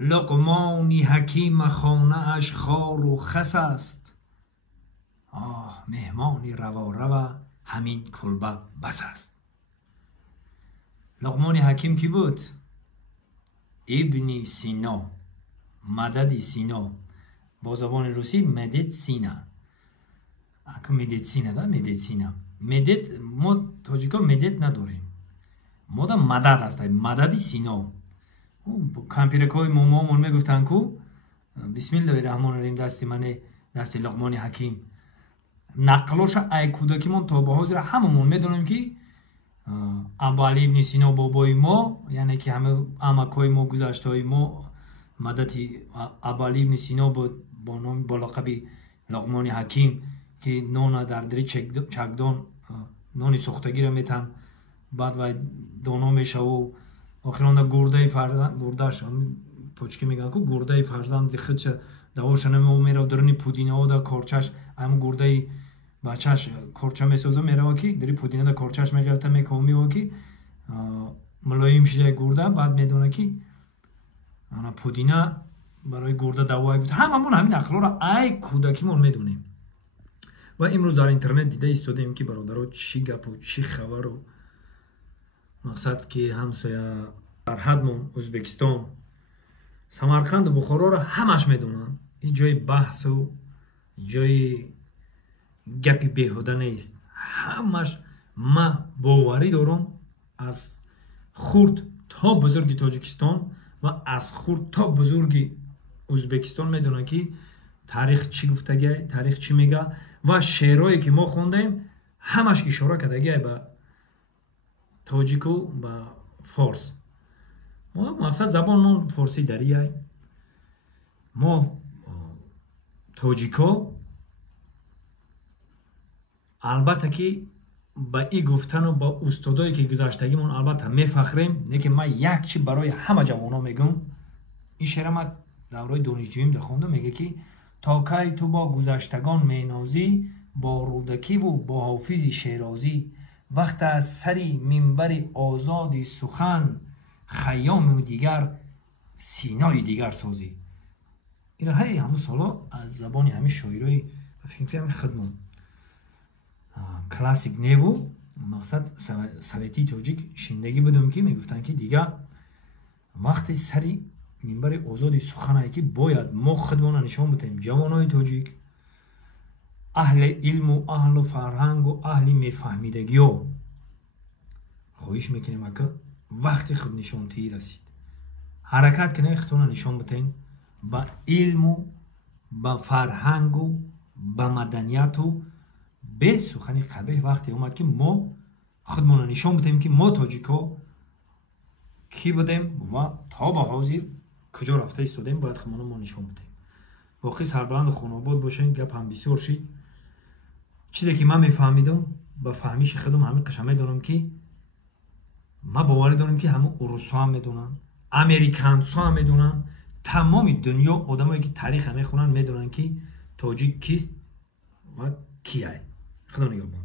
لقمانی حکیم خانه اش خار و خس است. آه مهمانی روا روا همین کلبه بس است. لقمان حکیم کی بود؟ ابن سینا، مدد سینا، با زبان روسی مدد سینا. اکا مدد سینا دا مدد سینا. مدد ما تاجیکا مدد نداریم. ما دا مدد هست، مدد سینا. کمپیرکای مومامون میگفتن کو بسم الله الرحمن الرحیم دستی منه دستی لقمان حکیم نقلاش ای کودکیمون تا به حاضر هممون میدونیم که ابو علی ابن سینا بابای ما، یعنی که همه امکای ما گذشتهای ما مدد ابو علی ابن سینا بود با لقب لقمان حکیم که نان در دری چکدان نانی سوختگی را میتن بعد و دانا میشه و آخران گرده فرزند گردهش پوچکی میگن که گرده فرزند خودش دواش نمیو میره درنی پودینه ها دا کارچش هم گرده بچهش کارچه میسازه میره که دری پودینه دا کارچش میگلته میکامی و که ملایم شده گرده بعد میدونه که پودینه برای گرده دوایی بود. هممون همین اخلا را ای کودکیمون میدونیم و امروز در اینترنت دیده ایستادیم که برادرها چی گپ و چی خبر و مقصد که همسایه سرحدمون ازبکستان سمرقند و بخارا را همش میدونن. این جای بحث و جای گپی بیهوده نیست. همش ما باوری دارم از خرد تا بزرگ تاجیکستان و از خرد تا بزرگ ازبکستان میدونن که تاریخ چی گفتگی، تاریخ چی میگه و شعرهایی که ما خوندیم همش اشاره کردگی به تاجیک و به فارس. ما مقصد زبانمون فارسی دریه. ما تاجیکا البته که با این گفتن و با استادایی که گذشتگیمون البته میفخریم. نه که من یک چی برای همه جوانا میگم. این شعر ما دورای دانشجوییم خوندم میگه که تا کی تو با گذشتگان مینازی با رودکی و با حافظ شیرازی وقت از سری منبر آزادی سخن خیام دیگر سینای دیگر سازی. این های همه سالا از زبان همه شاعرای فکر کنم خدمون کلاسیک نیو مقصد سویتی تاجیک شیندگی بودم که میگفتن که دیگه وقت سری منبر آزادی سخنه که باید ما خدمون نشان بدیم جوانای تاجیک اهل علم و اهل فرهنگ و اهل میفهمیدگی ها خواهش میکنیم که وقتی خود نشانتی رسید حرکت کنه خودتون نشان بدین با علم و با فرهنگ و با مدنیت و به سخنی قبیح وقتی اومد که ما خودمون نشان بدیم که ما تاجیکا کی بودیم و تا به حاضر کجا رفته ایستادیم باید خودمون ما نشان بدیم. واقعی سربلند و خوناباد باشین. گپ هم بسیار شید. چیزی که من میفهمیدم با فهمیش خودم همه قشنگ میدونم که ما باور دارم که همه روس‌ها هم میدونن، امریکان‌ها هم میدونن، تمام دنیا آدمایی که تاریخ میخونن میدونن که تاجیک کیست و کیه. خدا نگهبان.